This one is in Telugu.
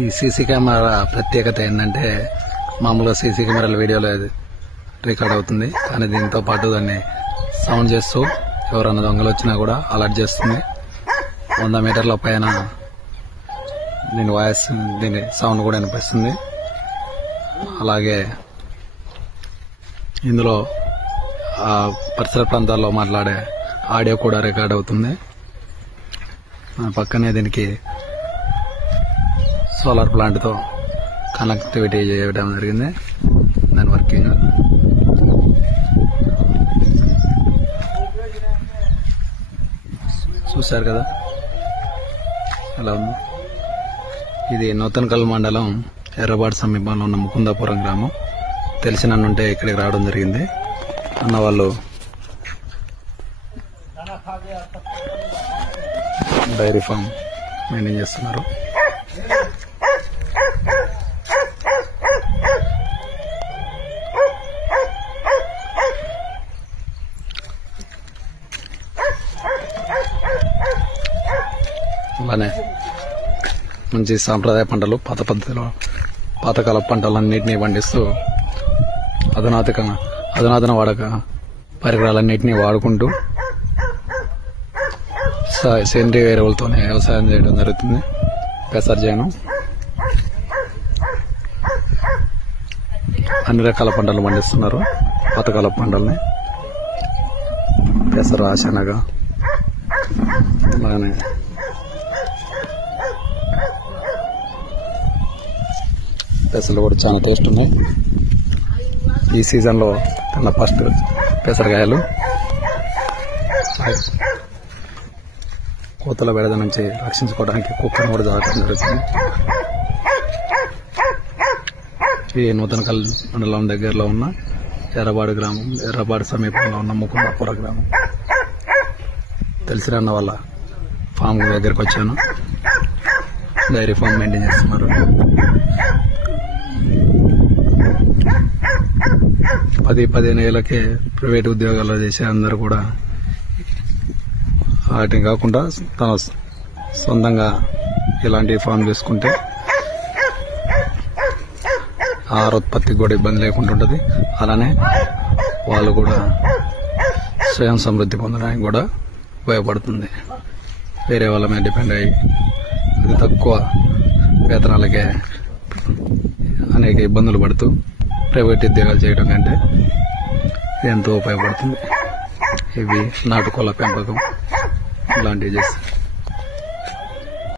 ఈ సీసీ కెమెరా ప్రత్యేకత ఏంటంటే మామూలుగా సీసీ కెమెరాల వీడియోలో రికార్డ్ అవుతుంది, కానీ దీంతో పాటు దాన్ని సౌండ్ చేస్తూ ఎవరన్నా దొంగలు వచ్చినా కూడా అలర్ట్ చేస్తుంది. 100 మీటర్ల పైన దీని సౌండ్ కూడా వినిపిస్తుంది. అలాగే ఇందులో ఆ పరిసర ప్రాంతాల్లో మాట్లాడే ఆడియో కూడా రికార్డ్ అవుతుంది. పక్కనే దీనికి సోలార్ ప్లాంట్తో కనెక్టివిటీ చేయడం జరిగింది. దాని వర్కింగ్ చూశారు కదా ఎలా ఉంది. ఇది నూతనకల్ మండలం ఎర్రబాడు సమీపంలో ఉన్న ముకుందాపురం గ్రామం. తెలిసినన్నుంటే ఇక్కడికి రావడం జరిగింది. అన్న వాళ్ళు డైరీ ఫామ్ మెయింటైన్ చేస్తున్నారు. అలానే మంచి సాంప్రదాయ పంటలు, పాత పద్ధతిలో పాతకాల పంటలన్నింటినీ పండిస్తూ అధునాతన వాడక పరికరాలన్నింటినీ వాడుకుంటూ సేంద్రీయ ఎరువులతోనే వ్యవసాయం చేయడం జరుగుతుంది. పెసర చేను, అన్ని రకాల పంటలు పండిస్తున్నారు. పాతకాల పంటల్ని పెసర, శనగ, అలానే పెసలు కూడా చాలా టేస్ట్ ఉన్నాయి. ఈ సీజన్లో తిన్న ఫస్ట్ పెసరకాయలు. కోతల బెడద నుంచి రక్షించుకోవడానికి కుక్కను కూడా జాగ్రత్త జరుగుతుంది. ఈ నూతనకల్ మండలం దగ్గరలో ఉన్న ఎర్రబాడు గ్రామం, ఎర్రబాడు సమీపంలో ఉన్న ముకుందాపుర గ్రామం. తెలిసిన వాళ్ళ ఫామ్ దగ్గరకు వచ్చాను. డైరీ ఫామ్ మెయింటైన్ చేస్తున్నారు. 10-15 ఏళ్ళకే ప్రైవేట్ ఉద్యోగాల్లో చేసే అందరూ కూడా వాటిని కాకుండా తన సొంతంగా ఇలాంటి ఫామ్ చేసుకుంటే ఆహారోత్పత్తికి కూడా ఇబ్బంది లేకుండా ఉంటుంది. అలానే వాళ్ళు కూడా స్వయం సమృద్ధి పొందడానికి కూడా ఉపయోగపడుతుంది. వేరే వాళ్ళ మీద డిపెండ్ అయ్యి అది తక్కువ వేతనాలకే అనేక ఇబ్బందులు పడుతూ ప్రైవేట్ ఉద్యోగాలు చేయడం కంటే ఎంతో ఉపయోగపడుతుంది. ఇవి నాటుకోళ్ల పెంపకం ఇలాంటివి చేస్తారు.